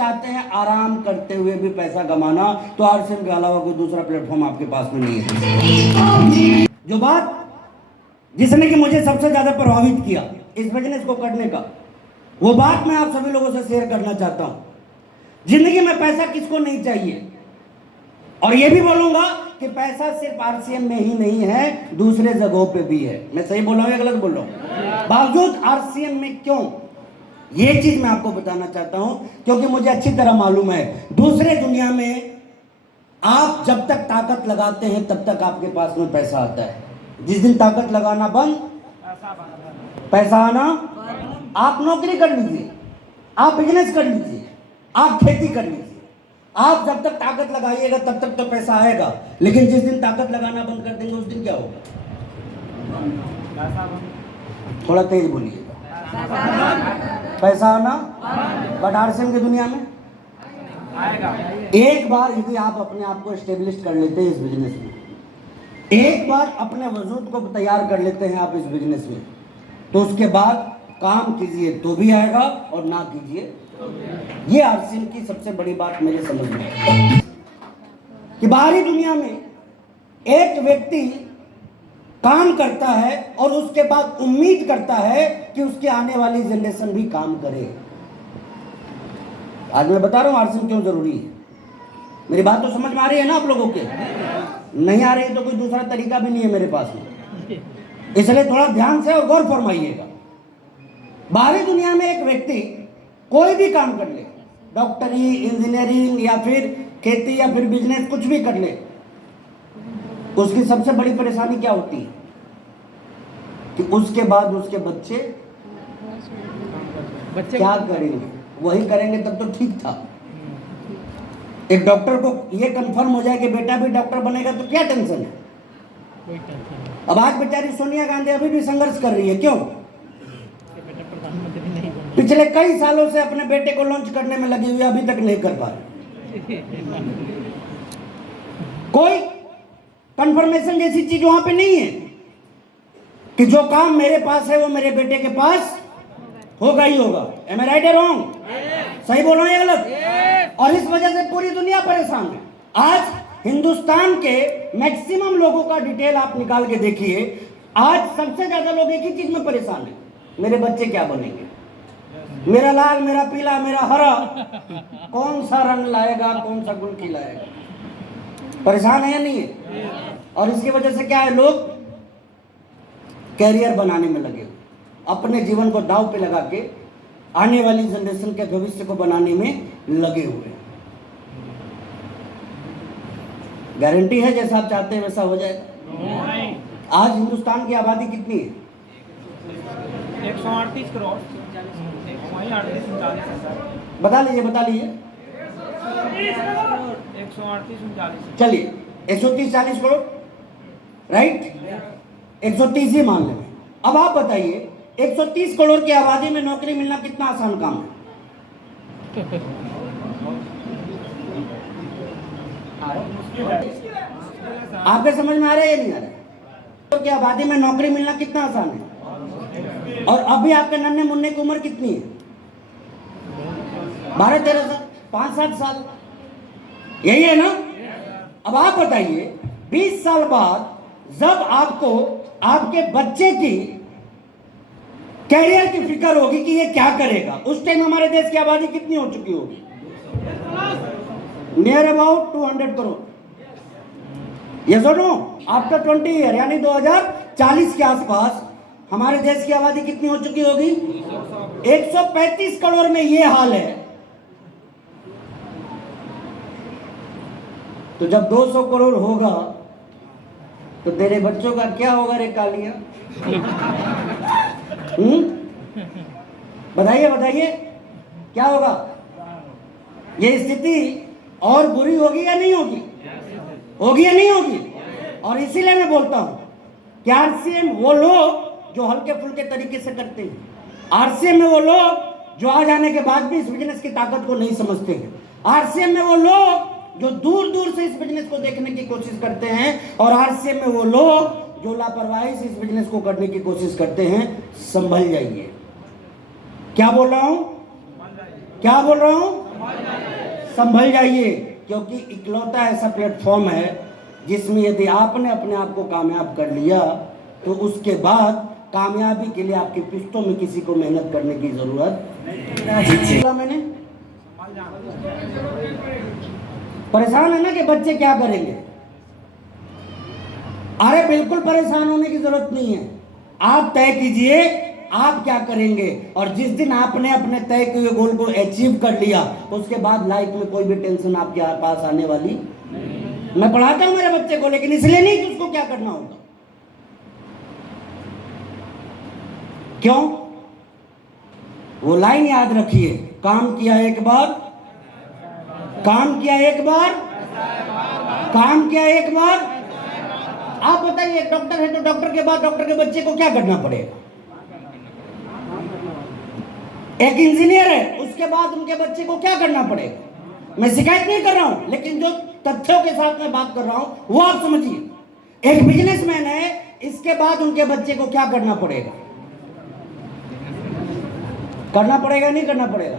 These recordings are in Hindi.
चाहते हैं आराम करते हुए भी पैसा कमाना, तो आरसीएम के अलावा कोई दूसरा प्लेटफॉर्म आपके पास में नहीं है। जो बात जिसने कि मुझे सबसे ज्यादा प्रभावित किया इस बिजनेस को करने का, वो बात मैं आप सभी लोगों से शेयर करना चाहता हूं। जिंदगी में पैसा किसको नहीं चाहिए, और ये भी बोलूंगा कि पैसा सिर्फ आरसीएम में ही नहीं है, दूसरे जगहों पे भी है। मैं सही बोल रहा हूं या गलत बोल रहा हूं? बावजूद आरसीएम में क्यों, ये चीज मैं आपको बताना चाहता हूं, क्योंकि मुझे अच्छी तरह मालूम है दूसरे दुनिया में आप जब तक ताकत लगाते हैं तब तक आपके पास में पैसा आता है। जिस दिन ताकत लगाना बंद, पैसा आना, आप नौकरी कर लीजिए, आप बिजनेस कर लीजिए, आप खेती कर लीजिए, आप जब तक ताकत लगाइएगा तब तक तो पैसा आएगा। लेकिन जिस दिन ताकत लगाना बंद कर देंगे उस दिन क्या होगा? थोड़ा तेज बोलिएगा। पैसा आना, बट आरसीएम की दुनिया में एक बार यदि आप अपने आप को एस्टेब्लिश कर लेते हैं इस बिजनेस में, एक बार अपने वजूद को तैयार कर लेते हैं आप इस बिजनेस में, तो उसके बाद काम कीजिए तो भी आएगा और ना कीजिए। ये आरसीएम की सबसे बड़ी बात मेरे समझ में है कि बाहरी दुनिया में एक व्यक्ति काम करता है और उसके बाद उम्मीद करता है कि उसके आने वाली जनरेशन भी काम करे। आज मैं बता रहा हूं आरसीएम क्यों जरूरी है। मेरी बात तो समझ में आ रही है ना आप लोगों के? नहीं आ रही तो कोई दूसरा तरीका भी नहीं है मेरे पास में, इसलिए थोड़ा ध्यान से और गौर फरमाइएगा। बाहरी दुनिया में एक व्यक्ति कोई भी काम कर ले, डॉक्टरी, इंजीनियरिंग या फिर खेती या फिर बिजनेस, कुछ भी कर ले, उसकी सबसे बड़ी परेशानी क्या होती है कि उसके बाद उसके बच्चे क्या करेंगे, वही करेंगे तब तो ठीक था। एक डॉक्टर को यह कंफर्म हो जाए कि बेटा भी डॉक्टर बनेगा तो क्या टेंशन है। अब आज बेचारी सोनिया गांधी अभी भी संघर्ष कर रही है, क्यों? पिछले कई सालों से अपने बेटे को लॉन्च करने में लगी हुई, अभी तक नहीं कर पा रही। कोई कंफर्मेशन जैसी चीज वहां पे नहीं है कि जो काम मेरे पास है वो मेरे बेटे के पास होगा ही होगा। एम आई राइट या रॉन्ग? सही बोल रहा हूं या गलत? और इस वजह से पूरी दुनिया परेशान है। आज हिंदुस्तान के मैक्सिमम लोगों का डिटेल आप निकाल के देखिए, आज सबसे ज्यादा लोग एक ही चीज में परेशान है, मेरे बच्चे क्या बनेंगे, मेरा लाल, मेरा पीला, मेरा हरा कौन सा रंग लाएगा, कौन सा गुल खिलाएगा। परेशान है या नहीं है? और इसकी वजह से क्या है, लोग कैरियर बनाने में लगे, अपने जीवन को दांव पे लगा के आने वाली जनरेशन के भविष्य को बनाने में लगे हुए हैं। गारंटी है जैसा आप चाहते हैं वैसा हो जाएगा? आज हिंदुस्तान की आबादी कितनी है? 138 करोड़। बता लीजिए, बता लीजिए। 138-39। चलिए 130-40 करोड़, राइट? 130 ही मान लें। अब आप बताइए 130 करोड़ की आबादी में नौकरी मिलना कितना आसान काम है? आपके समझ में आ रहा है या नहीं आ रहा है? की आबादी में नौकरी मिलना कितना आसान है? और अभी आपके नन्हे मुन्ने की उम्र कितनी है? 12-13 साल, 5-7 साल, यही है ना? अब आप बताइए 20 साल बाद जब आपको आपके बच्चे की कैरियर की फिक्र होगी कि ये क्या करेगा, उस टाइम हमारे देश की आबादी कितनी हो चुकी होगी? Near about 200 crore. ये सुनो, आफ्टर 20 ईयर यानी 2040 के आसपास हमारे देश की आबादी कितनी हो चुकी होगी? 135 करोड़ में ये हाल है। तो जब 200 करोड़ होगा तो तेरे बच्चों का क्या होगा रे कालिया? बताइए बताइए क्या होगा? ये स्थिति और बुरी होगी या नहीं होगी? होगी या नहीं होगी? और इसीलिए मैं बोलता हूं कि आरसीएम वो लोग जो हल्के फुल्के तरीके से करते हैं, आरसीएम में वो लोग जो आ जाने के बाद भी इस बिजनेस की ताकत को नहीं समझते हैं, आरसीएम में वो लोग जो दूर दूर से इस बिजनेस को देखने की कोशिश करते हैं, और आरसीएम में वो लोग जो लापरवाही से इस बिजनेस को करने की कोशिश करते हैं। संभल जाइए। क्या बोल रहा हूं? क्या बोल रहा हूं? संभल जाइए, क्योंकि इकलौता ऐसा प्लेटफॉर्म है जिसमें यदि आपने अपने आप को कामयाब कर लिया तो उसके बाद कामयाबी के लिए आपकी किस्तों में किसी को मेहनत करने की जरूरत नहीं। मैंने परेशान है ना कि बच्चे क्या करेंगे? अरे बिल्कुल परेशान होने की जरूरत नहीं है। आप तय कीजिए आप क्या करेंगे, और जिस दिन आपने अपने तय किए गोल को अचीव कर लिया उसके बाद लाइफ में कोई भी टेंशन आपके पास आने वाली नहीं। मैं पढ़ाता हूं मेरे बच्चे को, लेकिन इसलिए नहीं कि उसको क्या करना होगा। क्यों? वो लाइन याद रखिए, काम किया एक बार, काम किया एक बार, काम किया एक बार। आप बताइए, एक डॉक्टर है तो डॉक्टर के बाद डॉक्टर के बच्चे को क्या करना पड़ेगा? एक इंजीनियर है उसके बाद उनके बच्चे को क्या करना पड़ेगा? मैं शिकायत नहीं कर रहा हूं, लेकिन जो तथ्यों के साथ मैं बात कर रहा हूं वो आप समझिए। एक बिजनेसमैन है, इसके बाद उनके बच्चे को क्या करना पड़ेगा? करना पड़ेगा नहीं करना पड़ेगा?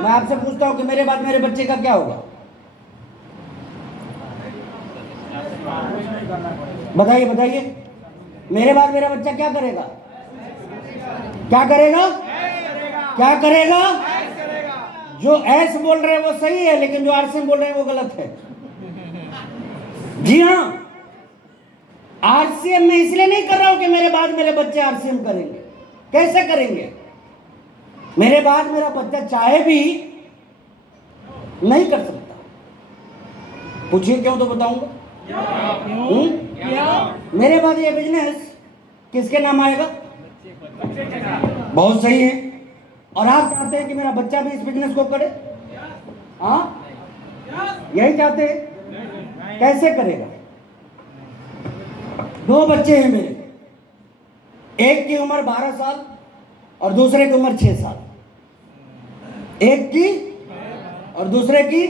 मैं आपसे पूछता हूं कि मेरे बाद मेरे बच्चे का क्या होगा? बताइए बताइए, मेरे बाद मेरा बच्चा क्या करेगा? क्या करेगा? क्या करेगा? जो ऐस बोल रहे हैं वो सही है, लेकिन जो आरसीएम बोल रहे हैं वो गलत है। जी हाँ, आरसीएम मैं इसलिए नहीं कर रहा हूं कि मेरे बाद मेरे बच्चे आरसीएम करेंगे। कैसे करेंगे? मेरे बाद मेरा बच्चा चाहे भी नहीं कर सकता। पूछिए क्यों, तो बताऊंगा। मेरे बाद ये बिजनेस किसके नाम आएगा? बहुत सही है। और आप चाहते हैं कि मेरा बच्चा भी इस बिजनेस को करे? हाँ, यही चाहते हैं। कैसे करेगा? दो बच्चे हैं मेरे, एक की उम्र 12 साल और दूसरे की उम्र 6 साल। एक की और दूसरे की।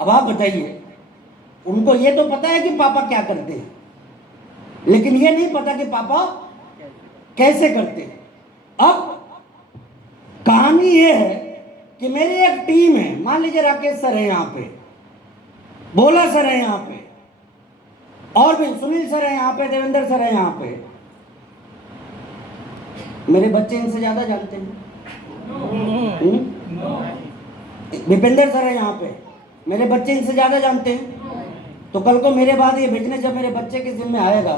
अब आप बताइए, उनको ये तो पता है कि पापा क्या करते हैं, लेकिन ये नहीं पता कि पापा कैसे करते हैं। अब कहानी ये है कि मेरी एक टीम है। मान लीजिए राकेश सर है यहाँ पे, भोला सर है यहाँ पे, और भी सुनील सर है यहाँ पे, देवेंद्र सर है यहाँ पे। मेरे बच्चे इनसे ज्यादा जानते हैं। विपेंद्र सर है यहाँ पे, मेरे बच्चे इनसे ज्यादा जानते हैं। तो कल को मेरे बाद ये बिजनेस जब मेरे बच्चे के जिम्मे आएगा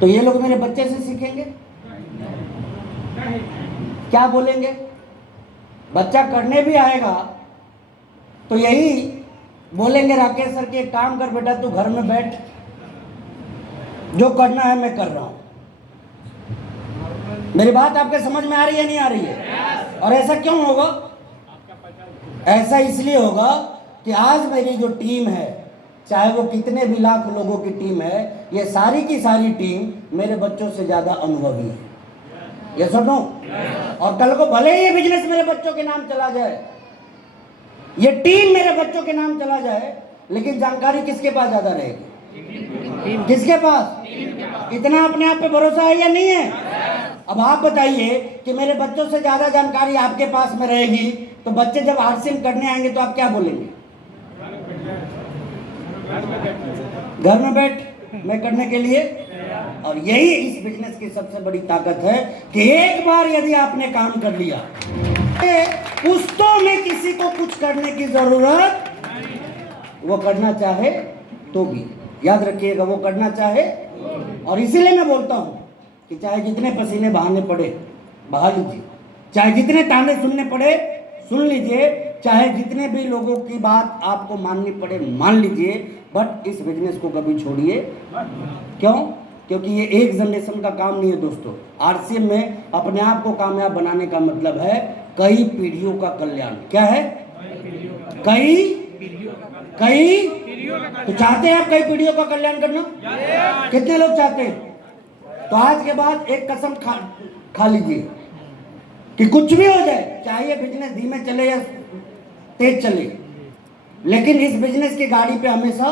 तो ये लोग मेरे बच्चे से सीखेंगे। क्या बोलेंगे? बच्चा करने भी आएगा तो यही बोलेंगे, राकेश सर के एक काम कर बेटा, तू घर में बैठ, जो करना है मैं कर रहा हूं। मेरी बात आपके समझ में आ रही है नहीं आ रही है? और ऐसा क्यों होगा? ऐसा इसलिए होगा कि आज मेरी जो टीम है, चाहे वो कितने भी लाख लोगों की टीम है, ये सारी की सारी टीम मेरे बच्चों से ज्यादा अनुभवी है। ये सुनो, और कल को भले ही ये बिजनेस मेरे बच्चों के नाम चला जाए, ये टीम मेरे बच्चों के नाम चला जाए, लेकिन जानकारी किसके पास ज्यादा रहेगी? किसके पास? इतना अपने आप पे भरोसा है या नहीं है? अब आप बताइए कि मेरे बच्चों से ज्यादा जानकारी आपके पास में रहेगी, तो बच्चे जब आरसीएम करने आएंगे तो आप क्या बोलेंगे? घर में बैठ मैं करने के लिए। और यही इस बिजनेस की सबसे बड़ी ताकत है कि एक बार यदि आपने काम कर लिया, पुश्तों में किसी को कुछ करने की जरूरत, वो करना चाहे तो भी, याद रखिएगा, वो करना चाहे। और इसीलिए मैं बोलता हूं कि चाहे जितने पसीने बहाने पड़े बहा लीजिए, चाहे जितने ताने सुनने पड़े सुन लीजिए, चाहे जितने भी लोगों की बात आपको माननी पड़े मान लीजिए, बट इस बिजनेस को कभी छोड़िए। क्यों? क्योंकि ये एक जनरेशन का काम नहीं है दोस्तों। आरसीएम में अपने आप को कामयाब बनाने का मतलब है कई पीढ़ियों का कल्याण। क्या है? कई तो चाहते हैं आप कई पीढ़ियों का कल्याण करना? कितने लोग चाहते हैं? तो आज के बाद एक कसम खा लीजिए कि कुछ भी हो जाए, चाहे ये बिजनेस धीमे चले या तेज चले, लेकिन इस बिजनेस की गाड़ी पे हमेशा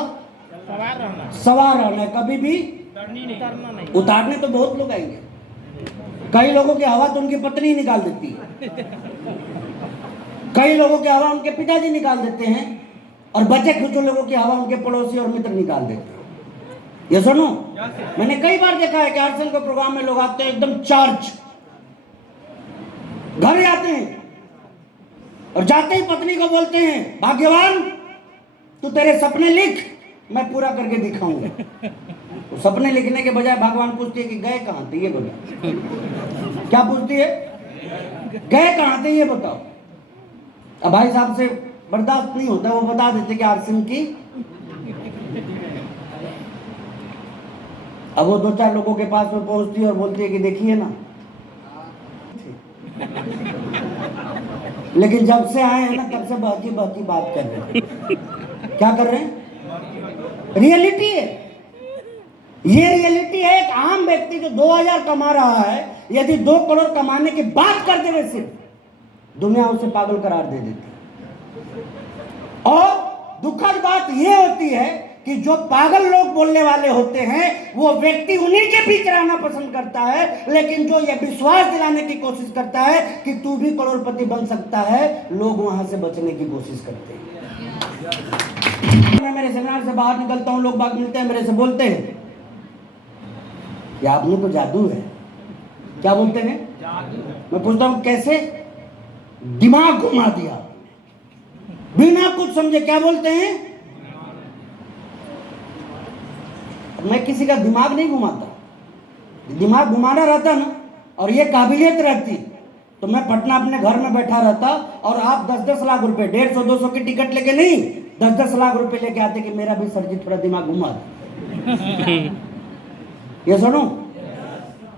सवार रहना है, कभी भी उतारने तो बहुत लोग आएंगे। कई लोगों की हवा तो उनकी पत्नी ही निकाल देती है। कई लोगों की हवा उनके पिताजी निकाल देते हैं और बचे खुच लोगों की हवा उनके पड़ोसी और मित्र निकाल देते हैं। ये सुनो, मैंने कई बार देखा है कि आरसीएम के प्रोग्राम में लोग आते हैं एकदम चार्ज, घर आते हैं और जाते ही पत्नी को बोलते हैं, भाग्यवान तू तेरे सपने लिख, मैं पूरा करके दिखाऊंगा। तो सपने लिखने के बजाय भगवान पूछती है कि गए कहां थे, ये बताओ। क्या पूछती है? गए कहां थे, ये बताओ। अब भाई साहब से बर्दाश्त नहीं होता, वो बता देते कि आरसीएम की। अब वो 2-4 लोगों के पास में पहुंचती है और बोलती है कि देखिए ना, लेकिन जब से आए हैं ना तब से बहकी बहकी बात कर रहे हैं। क्या कर रहे हैं? रियलिटी है ये, रियलिटी है। एक आम व्यक्ति जो 2000 कमा रहा है, यदि 2 करोड़ कमाने की बात करते हुए सिर्फ दुनिया उसे पागल करार दे देती है। और दुखद बात यह होती है कि जो पागल लोग बोलने वाले होते हैं वो व्यक्ति उन्हीं के बीच रहना पसंद करता है, लेकिन जो ये विश्वास दिलाने की कोशिश करता है कि तू भी करोड़पति बन सकता है, लोग वहां से बचने की कोशिश करते हैं। मैं मेरे सेमिनार से बाहर निकलता हूं, लोग बाग मिलते हैं, मेरे से बोलते हैं कि आप में तो जादू है। क्या बोलते हैं? मैं पूछता हूं कैसे? दिमाग घुमा दिया बिना कुछ समझे। क्या बोलते हैं? मैं किसी का दिमाग नहीं घुमाता। दिमाग घुमाना रहता ना और ये काबिलियत रहती तो मैं पटना अपने घर में बैठा रहता और आप 10-10 लाख रुपए, 150-200 की टिकट लेके नहीं, 10-10 लाख रुपए लेके आते कि मेरा भी सर जी थोड़ा दिमाग घुमा दे। ये सुनो,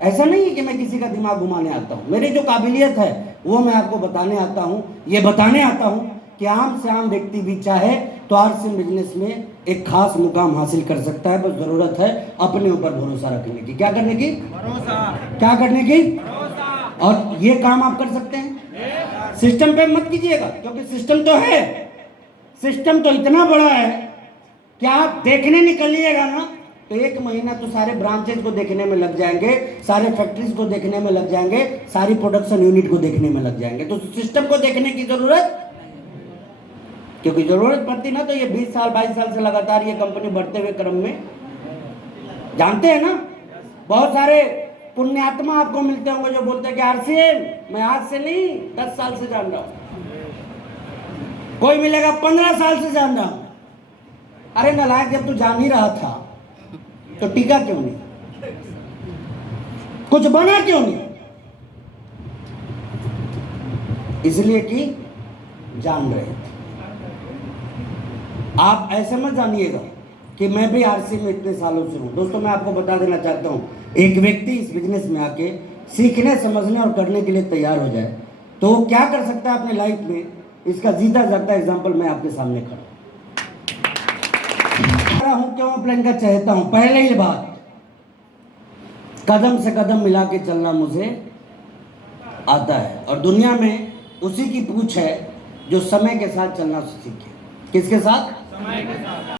ऐसा नहीं है कि मैं किसी का दिमाग घुमाने आता हूं। मेरी जो काबिलियत है वो मैं आपको बताने आता हूं। ये बताने आता हूं कि आम से आम व्यक्ति भी चाहे तो आरसीएम बिजनेस में एक खास मुकाम हासिल कर सकता है। बस जरूरत है अपने ऊपर भरोसा रखने की। क्या करने की? भरोसा। क्या करने की? भरोसा। और ये काम आप कर सकते हैं। सिस्टम पे मत कीजिएगा, क्योंकि सिस्टम तो है, सिस्टम तो इतना बड़ा है कि आप देखने निकलिएगा ना तो 1 महीना तो सारे ब्रांचेज को देखने में लग जाएंगे, सारे फैक्ट्रीज को देखने में लग जाएंगे, सारी प्रोडक्शन यूनिट को देखने में लग जाएंगे। तो सिस्टम को देखने की जरूरत, क्योंकि जरूरत पड़ती ना तो ये 20 साल 22 साल से लगातार ये कंपनी बढ़ते हुए क्रम में, जानते हैं ना, बहुत सारे पुण्यात्मा आपको मिलते होंगे जो बोलते हैं कि आरसीएम मैं आज से नहीं 10 साल से जान रहा हूं। कोई मिलेगा 15 साल से जान रहा हूं। अरे नालायक, जब तू जान ही रहा था तो टीका क्यों नहीं? कुछ बना क्यों नहीं? इसलिए कि जान रहे थे। आप ऐसे मत जानिएगा कि मैं भी आरसीएम में इतने सालों से हूं। दोस्तों, मैं आपको बता देना चाहता हूं, एक व्यक्ति इस बिजनेस में आके सीखने, समझने और करने के लिए तैयार हो जाए तो वो क्या कर सकता है अपने लाइफ में, इसका जीता जागता एग्जाम्पल मैं आपके सामने खड़ा हूं। क्यों प्लान का चाहता हूं? पहले ही बात, कदम से कदम मिला के चलना मुझे आता है और दुनिया में उसी की पूछ है जो समय के साथ चलना सीखे। किसके साथ? समय के साथ।